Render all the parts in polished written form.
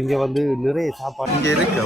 இங்கே வந்து நிறைய சாப்பாடு இங்கே இருக்கு.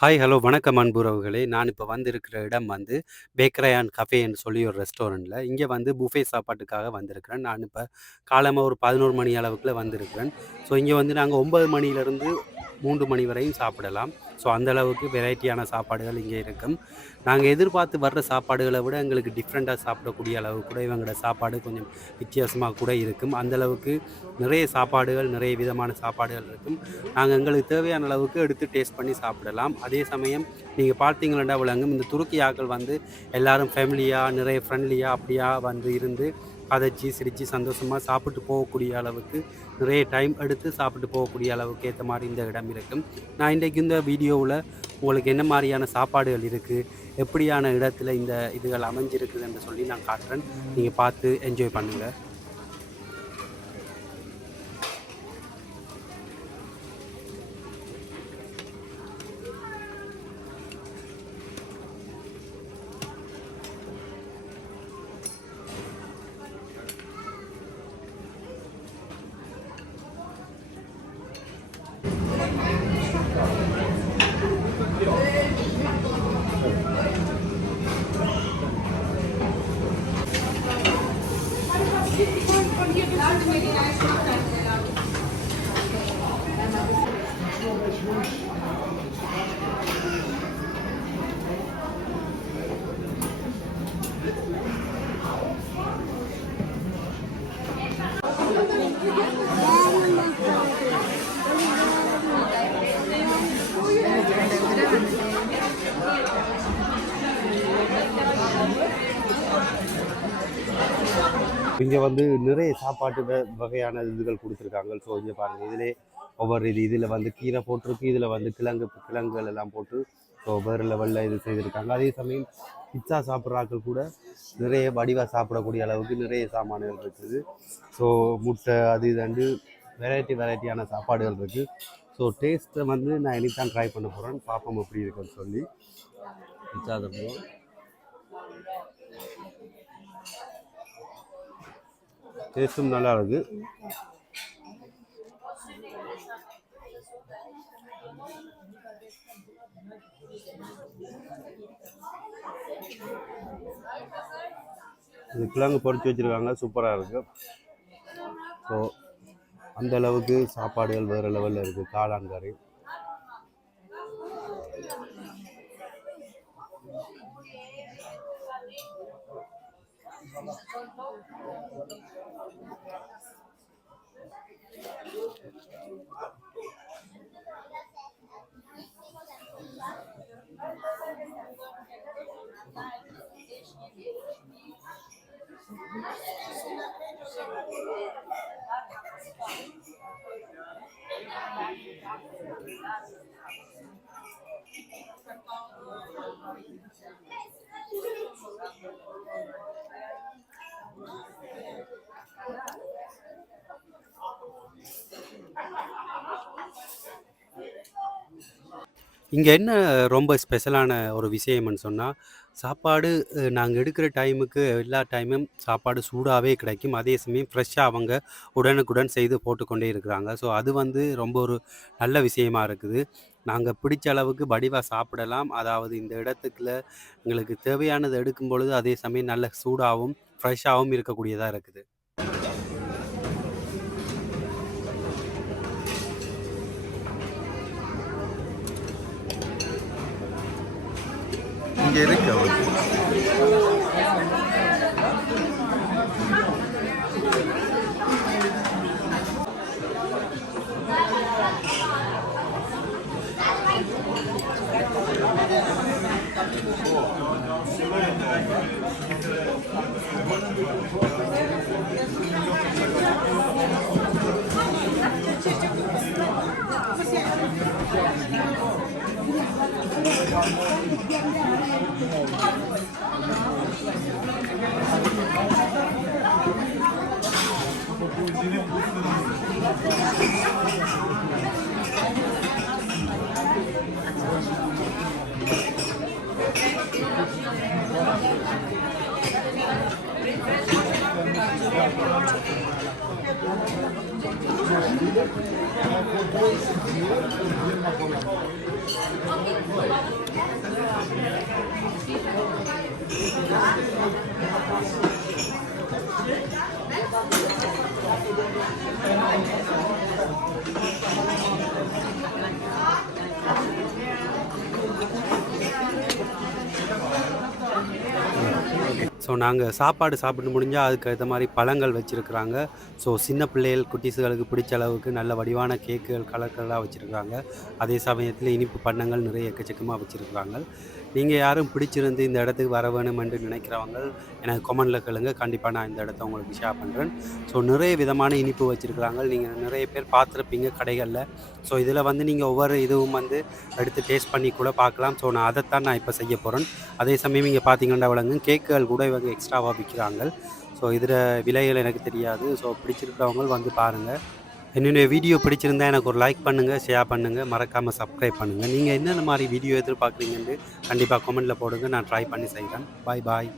ஹாய் ஹலோ வணக்கம் அன்புறவுகளே. நான் இப்போ வந்திருக்கிற இடம் வந்து பேக்கரையான் கஃபேன்னு சொல்லி ஒரு ரெஸ்டாரண்ட்டில். இங்கே வந்து புஃபே சாப்பாட்டுக்காக வந்திருக்கிறேன். நான் இப்போ காலமாக ஒரு 11 மணி அளவுக்குள்ள வந்திருக்கிறேன். ஸோ இங்கே வந்து நாங்கள் 9 மணிலேருந்து 3 மணி வரையும் சாப்பிடலாம். ஸோ அந்தளவுக்கு வெரைட்டியான சாப்பாடுகள் இங்கே இருக்கும். நாங்கள் எதிர்பார்த்து வர்ற சாப்பாடுகளை விட எங்களுக்கு டிஃப்ரெண்ட்டாக சாப்பிடக்கூடிய அளவு கூட இவங்களோட சாப்பாடு கொஞ்சம் வித்தியாசமாக கூட இருக்கும். அந்தளவுக்கு நிறைய சாப்பாடுகள், நிறைய விதமான சாப்பாடுகள் இருக்கும். நாங்கள் எங்களுக்கு தேவையான அளவுக்கு எடுத்து டேஸ்ட் பண்ணி சாப்பிடலாம். அதே சமயம் நீங்கள் பார்த்தீங்களா விளங்கும், இந்த துருக்கி ஆக்கள் வந்து எல்லோரும் ஃபேமிலியாக, நிறைய ஃப்ரெண்ட்லியாக அப்படியா வந்து இருந்து கதைச்சி சிரித்து சந்தோஷமாக சாப்பிட்டு போகக்கூடிய அளவுக்கு, நிறைய டைம் எடுத்து சாப்பிட்டு போகக்கூடிய அளவுக்கு ஏற்ற மாதிரி இந்த இடம் இருக்கும். நான் இன்றைக்கு இந்த வீடியோவில் உங்களுக்கு என்ன மாதிரியான சாப்பாடுகள் இருக்குது, எப்படியான இடத்துல இந்த இதுகள் அமைஞ்சிருக்குதுன்னு சொல்லி நான் காட்டுறேன். நீங்கள் பார்த்து என்ஜாய் பண்ணுங்கள். இங்கே வந்து நிறைய சாப்பாட்டு வகையான இதுகள் கொடுத்துருக்காங்க. ஸோ இங்கே பாருங்கள், இதிலே ஒவ்வொரு இதில் வந்து கீரை போட்டிருக்கு, இதில் வந்து கிழங்குகள் எல்லாம் போட்டு ஸோ வேறு லெவலில் இது செய்திருக்காங்க. அதே சமயம் பிட்சா சாப்பிட்றாக்கள் கூட நிறைய வடிவாக சாப்பிடக்கூடிய அளவுக்கு நிறைய சாமான்கள் இருக்குது. ஸோ முட்டை அது இதுண்டு வெரைட்டியான சாப்பாடுகள் இருக்குது. ஸோ டேஸ்ட்டை வந்து நான் இனி தான் ட்ரை பண்ண போகிறேன். பார்ப்போம் எப்படி இருக்குன்னு சொல்லி. பிட்சா சாப்பிடுவோம். டேஸ்ட்டும் நல்லா இருக்குது. இது கிழங்கு பொறிச்சு வச்சுருக்காங்க, சூப்பராக இருக்குது. ஸோ அந்த அளவுக்கு சாப்பாடுகள் வேறு லெவலில் இருக்குது. காளான் கறி இங்கே என்ன ரொம்ப ஸ்பெஷலான ஒரு விஷயம்னு சொன்னால், சாப்பாடு நாங்கள் எடுக்கிற டைமுக்கு எல்லா டைமும் சாப்பாடு சூடாகவே கிடைக்கும். அதே சமயம் ஃப்ரெஷ்ஷாக அவங்க உடனுக்குடன் செய்து போட்டுக்கொண்டே இருக்கிறாங்க. ஸோ அது வந்து ரொம்ப ஒரு நல்ல விஷயமா இருக்குது. நாங்கள் பிடிச்ச அளவுக்கு வடிவாக சாப்பிடலாம். அதாவது இந்த இடத்துக்குள்ள எங்களுக்கு தேவையானது எடுக்கும் பொழுது அதே சமயம் நல்ல சூடாகவும் ஃப்ரெஷ்ஷாகவும் இருக்கக்கூடியதாக இருக்குது. இங்கே இருக்கு அவருக்கு. ஸோ நாங்கள் சாப்பாடு சாப்பிட்டு முடிஞ்சால் அதுக்கு ஏற்ற மாதிரி பழங்கள் வச்சுருக்குறாங்க. ஸோ சின்ன பிள்ளைகள் குட்டீஸுகளுக்கு பிடிச்ச அளவுக்கு நல்ல வடிவான கேக்குகள் கலர் கலராக வச்சுருக்காங்க. அதே சமயத்தில் இனிப்பு பண்டங்கள் நிறைய எக்கச்சக்கமாக வச்சுருக்குறாங்க. நீங்கள் யாரும் பிடிச்சிருந்து இந்த இடத்துக்கு வர வேணும் என்று நினைக்கிறவங்க எனக்கு கமெண்டில் கேளுங்க. கண்டிப்பாக நான் இந்த இடத்த உங்களுக்கு ஷேர் பண்ணுறேன். ஸோ நிறைய விதமான இனிப்பு வச்சுருக்குறாங்க. நீங்கள் நிறைய பேர் பார்த்துருப்பீங்க கடைகளில். ஸோ இதில் வந்து நீங்கள் ஒவ்வொரு இதுவும் வந்து எடுத்து டேஸ்ட் பண்ணி கூட பார்க்கலாம். ஸோ நான் அதைத்தான் நான் இப்போ செய்ய போகிறேன். அதே சமயம் இங்கே பார்த்தீங்கன்னா விளங்கும் கேக்குகள் கூட இவங்க எக்ஸ்ட்ராவாக விற்கிறாங்க. ஸோ இதில் விலைகள் எனக்கு தெரியாது. ஸோ பிடிச்சிருக்கிறவங்க வந்து பாருங்கள். என்னுடைய வீடியோ பிடிச்சிருந்தா எனக்கு ஒரு லைக் பண்ணுங்கள், ஷேர் பண்ணுங்கள், மறக்காமல் சப்ஸ்கிரைப் பண்ணுங்கள். நீங்கள் என்னென்ன மாதிரி வீடியோ எதிர்பார்க்குறீங்கன்னு கண்டிப்பாக கமெண்ட்டில் போடுங்க. நான் ட்ரை பண்ணி செய்கிறேன். பாய் பாய்.